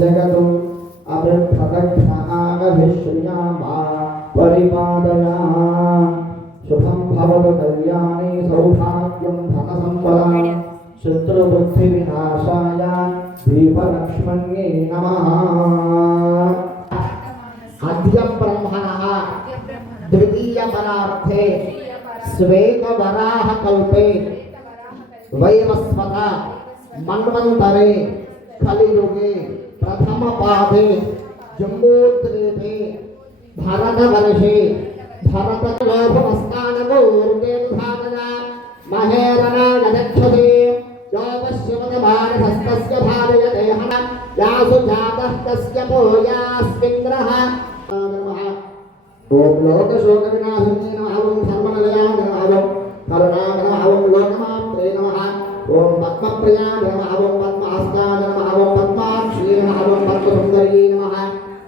जगतु अभिप्रदक्षिणागभिश्रियामा परिपादया शुभं भवतु कल्याणे सौभाग्यं धनसम्पदा शत्रुबुद्धिविनाशाय दीपलक्ष्मण्ये नमः। अद्य ब्रह्मणः द्वितीयपरार्थे श्वेतवराहकल्पे वैवस्वत मन्वन्तरे कलियुगे प्रथमपादे जम्बूद्वीपे भरतवर्षे भरतलोभमस्तानगोर्गेन्धानना महेरणागच्छते यो पश्यमदभारतस्तस्य भारयते हनः यासु जातः तस्य भूयास्मिन्द्रः। ओम लोकशोकविनाशिने नमः। ओम धर्मनिलयाय नमः। ओम करुणाय नमः। ओम लोकमात्रे नमः। ओम पद्मप्रियाय नमः। ओम पद्महस्ताय नमः। ओम पद्माक्षी नमः। ओम पद्मसुन्दरी नमः।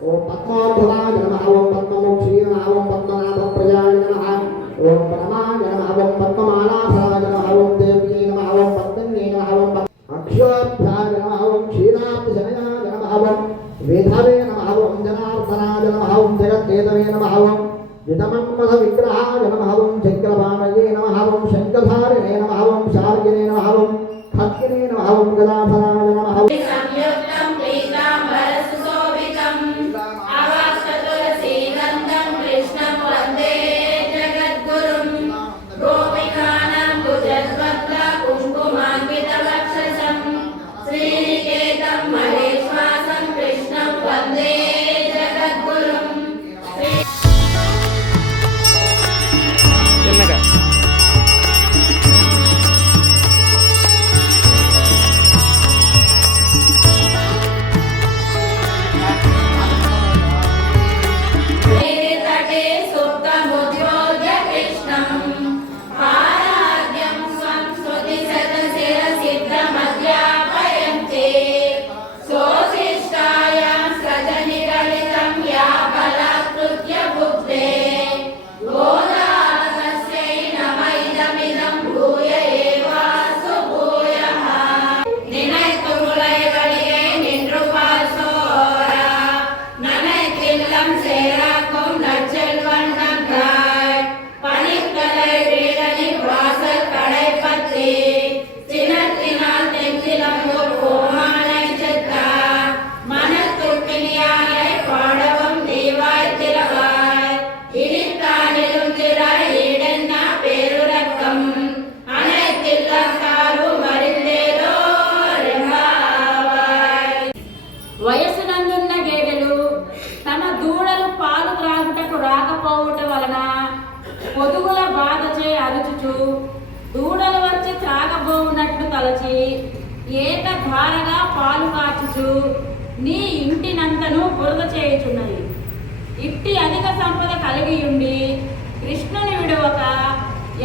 ओम पद्मोद्भवाय नमः। ओम पद्ममोक्षी नमः। ओम पद्मनाभप्रियाय नमः। ओम परमाय नमः। ओम पद्ममालाधराय नमः। ओम देव्यै नमः। ओम पद्मन्ये नमः। ओम अक्षोभ्याय नमः। ओम क्षीराब्धजनयाय नमः। ओम वेधवे नमः। ओम जनार्दनाय नमः। ओम जगद्वेदवे नमः। ओम विदमन्मथविग्रहाय नमः। ओम चक्रपाणये नमः। ओम शङ्खधारिणे नमः। ओम शार्गिने नमः। ओम खड्गिने नमः। ओम गदाधराय नमः। संयुक्तं पीताम्बरसुशोभितं आवासतुलसीगन्धं कृष्णं वन्दे जगद्गुरुं गोपिकानां भुजद्वक्त्र कुङ्कुमाङ्कितवक्षसं श्रीनिकेतं महेश्वासं कृष्णं वन्दे जगद्गुरुं। వయసునందున్న గేదెలు తమ దూడలు పాలు త్రాగుటకు రాకపోవుట వలన పొదుగుల బాధచే అరుచుచు దూడలు వచ్చి త్రాగబోవునట్లు తలచి ఏకధారగా పాలు కాచుచు నీ ఇంటినంతను బురద చేయుచున్నది. ఇట్టి అధిక సంపద కలిగి ఉండి కృష్ణుని విడవక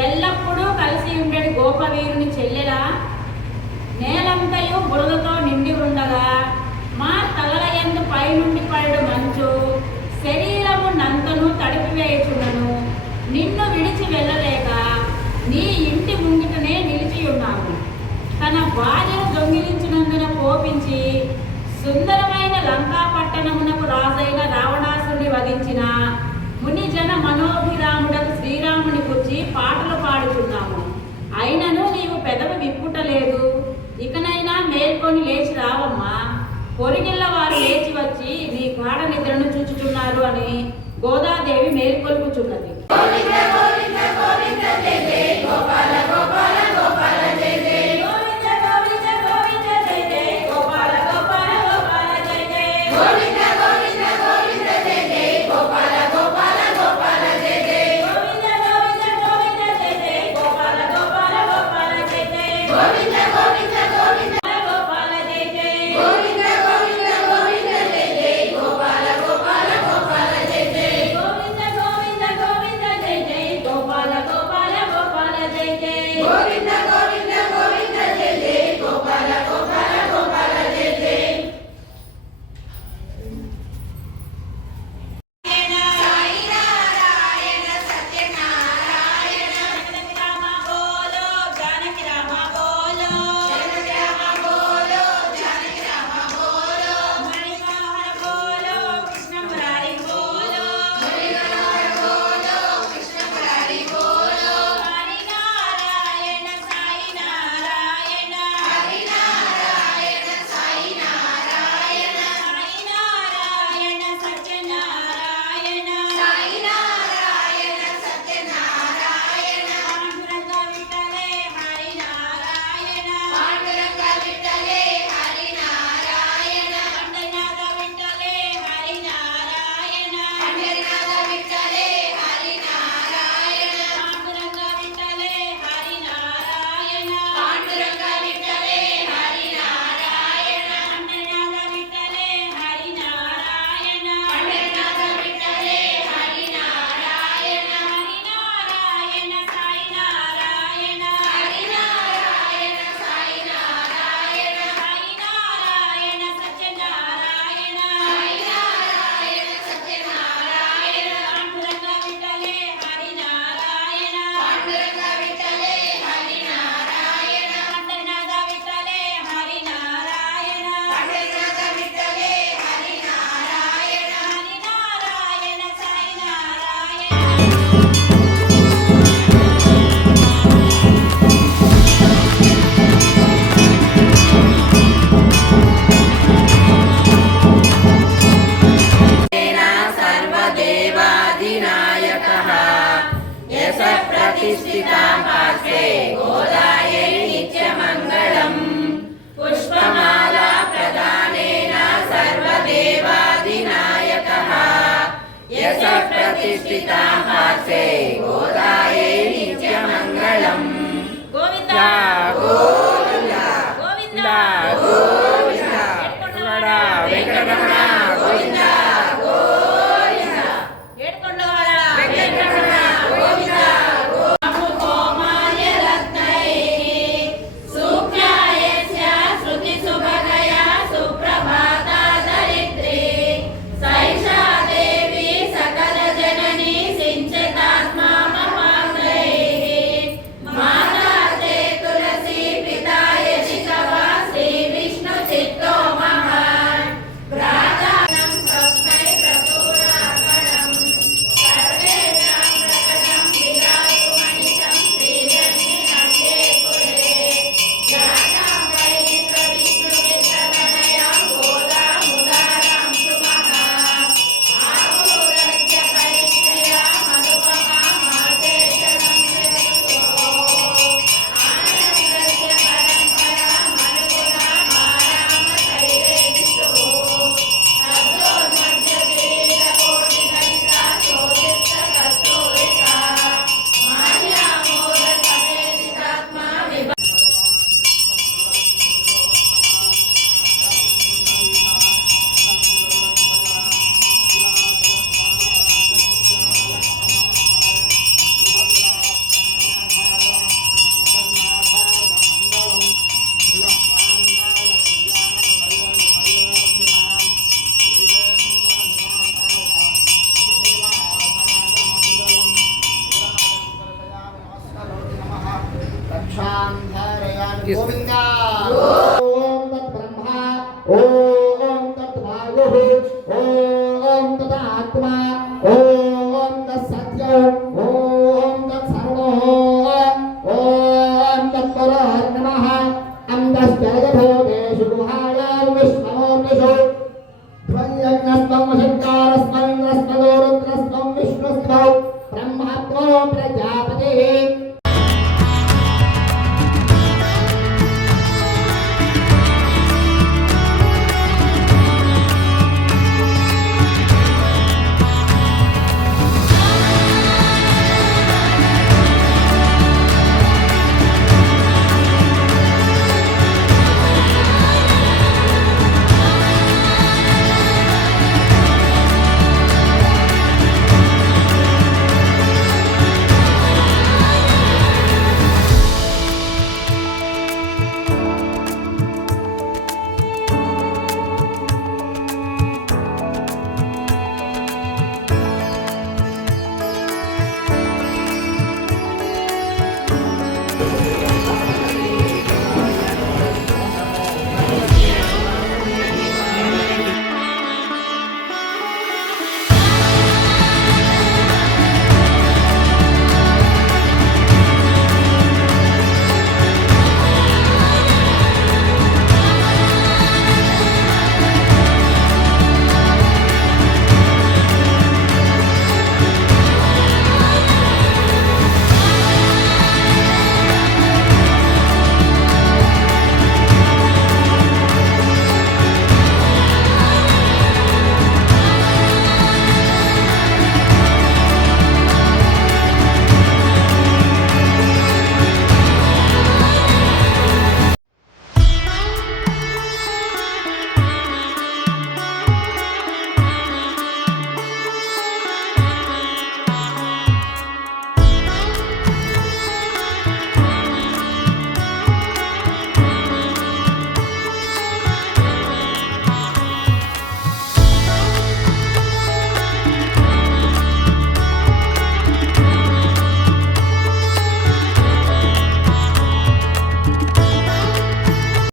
ఎల్లప్పుడూ కలిసి ఉండేది గోపవీరుని చెల్లెలా నేలంతయు బురదతో నిండి ఉండగా మా తలల యందు పైనుండి పడడు మంచు శరీరము నంతను తడిపివేయుచున్నను. నిన్ను విడిచి వెళ్ళలేక నీ ఇంటి ముంగిటనే నిలిచి ఉన్నాము. తన భార్యను దొంగిలించినందున కోపించి సుందరమైన లంకా పట్టణమునకు రాజైన రావణాసురుని వధించిన మునిజన మనోభిరాముడకు శ్రీరాముని గురించి పాటలు పాడుచున్నాము. అయినను నీవు పెదవి విప్పుటలేదు. ఇకనైనా మేల్కొని లేచి రావమ్మా. పొరిగిళ్ళ వారు లేచి వచ్చి నీ గాఢ నిద్రను చూచుచున్నారు అని గోదాదేవి మేల్కొల్పుచున్నది. మంగళం గోవింద గోవింద గోవింద గోవింద ఏడుకొండవాడ వెంకటరమణ గోవింద గోవింద ఏడుకొండవాడ వెంకటరమణ గోవింద కోమాయ రత్నైః సూక్ష్యాయస్య శృతి సుభగయా సుప్రభాతా దరిద్రీ సైషా దేవి సకల జననీ సించితాత్మా మహాగ్రైః మాతా తే తులసీ పితా యశికవా శ్రీ విష్ణు చిత్తో మహాన్ ప్రాదానం తస్మై ప్రసూనాకణం సర్వేషాం ప్రకటం విరాజు మణిషం శ్రీరశ్మి నవ్యే కులే జాతాం వైదిక విష్ణుచిత్తతనయాం గోదాముదారాం సుమహాం ఆహూరస్య పరిక్రియా మనుపమాం ఆశేషణం జగతో ఆనందస్య పరంపరాం అనుగుణాం ఆరామ శైలేషు తద్దోర్మధ్య కిరీటకోటిదళితా శోభిత కస్తూరికా మాల్యామోద సమేతితాత్మా విభ గోవింద